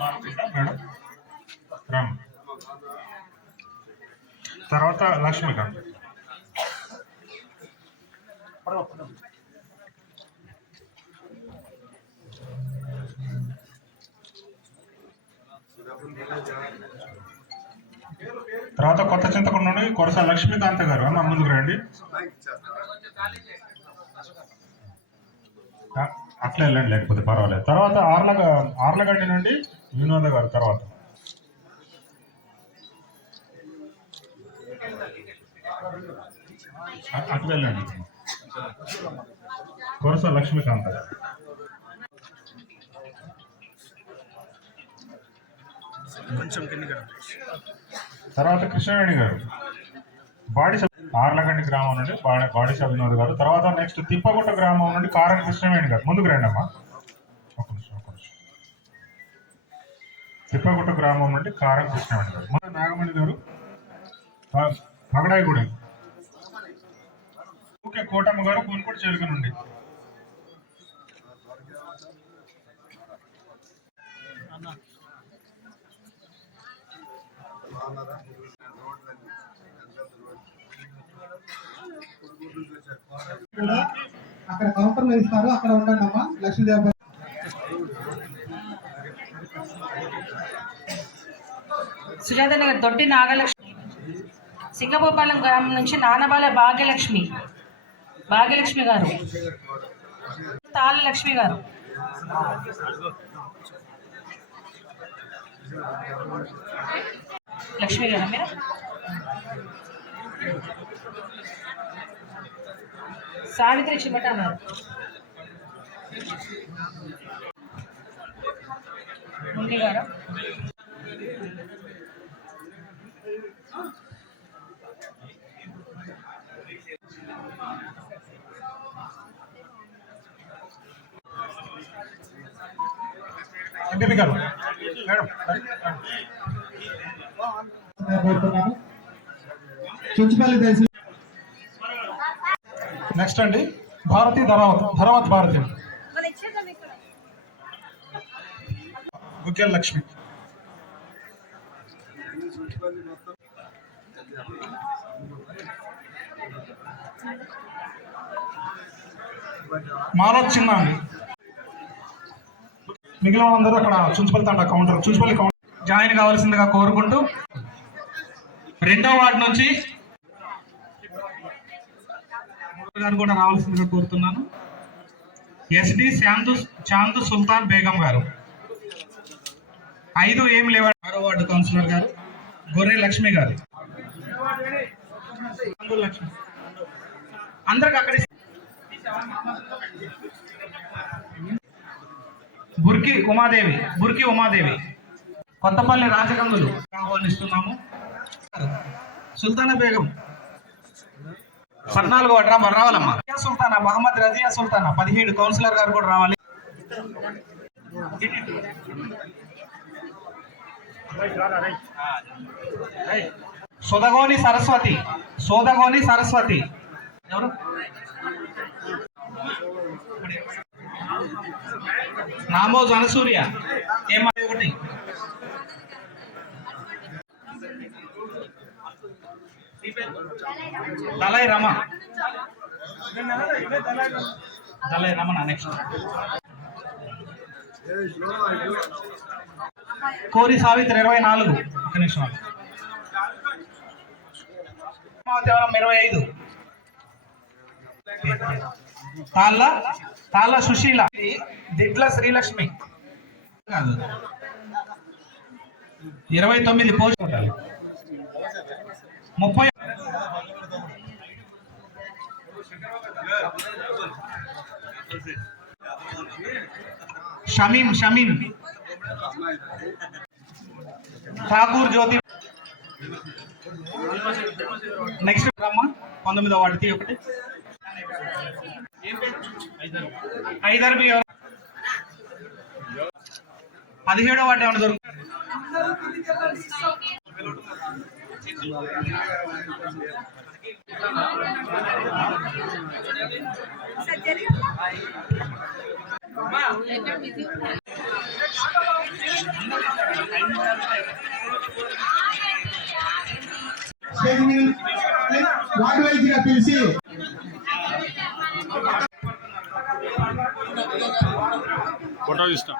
Madam Ram. తర్వాత లక్ష్మీకాంత్. తర్వాత కొత్త చింతకుండ నుండి కొరస లక్ష్మీకాంత్ గారు అమ్మ ముందుకు రండి. అట్లా వెళ్ళండి, లేకపోతే పర్వాలేదు. తర్వాత ఆర్లగడ్డి నుండి వినోద గారు. తర్వాత అట్లా వెళ్ళండి, కొరస లక్ష్మీకాంత్ గారు. తర్వాత కృష్ణవేణి గారు ఆర్లగడ్డి గ్రామం నుండి బాడిషా వినోద్ గారు. తర్వాత నెక్స్ట్ తిప్పగుట్ట గ్రామం నుండి కారం కృష్ణవేణి గారు. ముందుకు రండి అమ్మా. ఒక నిమిషం. తిప్పగుట్ట గ్రామం నుండి కారం కృష్ణవేణి గారు. మన నాగమణి గారు పగడాయిగూడెం. ఓకే, కోటమ్మ గారు కోనుకోటి చెరుకు నుండి. అక్కడ కౌంటర్లో ఇస్తారు, అక్కడ ఉండండి అమ్మా. లక్ష్మీదేవి సుజాత నగర్ దొడ్డి నాగలక్ష్మి. సింగభూపాలెం గ్రామం నుంచి నానబాల భాగ్యలక్ష్మి గారు. తాళ్ళ లక్ష్మి గారు. లక్ష్మి గారు మీరు. సావిత్రి చిమట గారు. మున్ని గారు. నెక్స్ట్ అండి భారతి ధరావత్ భారతి. గుకేల్ లక్ష్మి. మాలో చిన్న అండి. మిగిలిన వాళ్ళందరూ అక్కడ చుంచుపల్లి తండా చుంచుపల్లి కౌంటర్ జాయిన్ కావాల్సిందిగా కోరుకుంటూ 2వ వార్డు నుంచి గారు కూడా రావాల్సిందిగా కోరుతున్నాను. ఎస్డి చాందు సుల్తాన్ బేగం గారు. 5 ఏం లేవ 6వ వార్డు కౌన్సిలర్ గారు గొర్రె లక్ష్మి గారు. అందరికి అక్కడ బుర్కి ఉమాదేవి కొత్తపల్లి రాజగంగులు ఆహ్వానిస్తున్నాము. సుల్తానా బేగం 14వ వార్డు రావాలమ్మా. సుల్తానా మహమ్మద్ రజియా సుల్తానా 17 కౌన్సిలర్ గారు కూడా రావాలి. సోదగోని సరస్వతి ఎవరు? నామోజ్ అనసూర్య ఏమై 1. దళై రమణ నెక్స్ట్. కోరి సావిత్రి 24. ఒక నిమిషం. 25. తాళ్ళ సుశీల. దిడ్ల శ్రీలక్ష్మి కాదు 29 పోస్ట్. 30. షమీం ఠాకూర్ జ్యోతి. నెక్స్ట్ రమ్మ 19వ వార్డు 1. ఐదర్బి 17వ వార్డు ఏమన్నా దొరుకుతుంది? స్టేజ్ మీద వార్డు వైద్యుగా పిలిచి ఫోటో ఇస్తాం.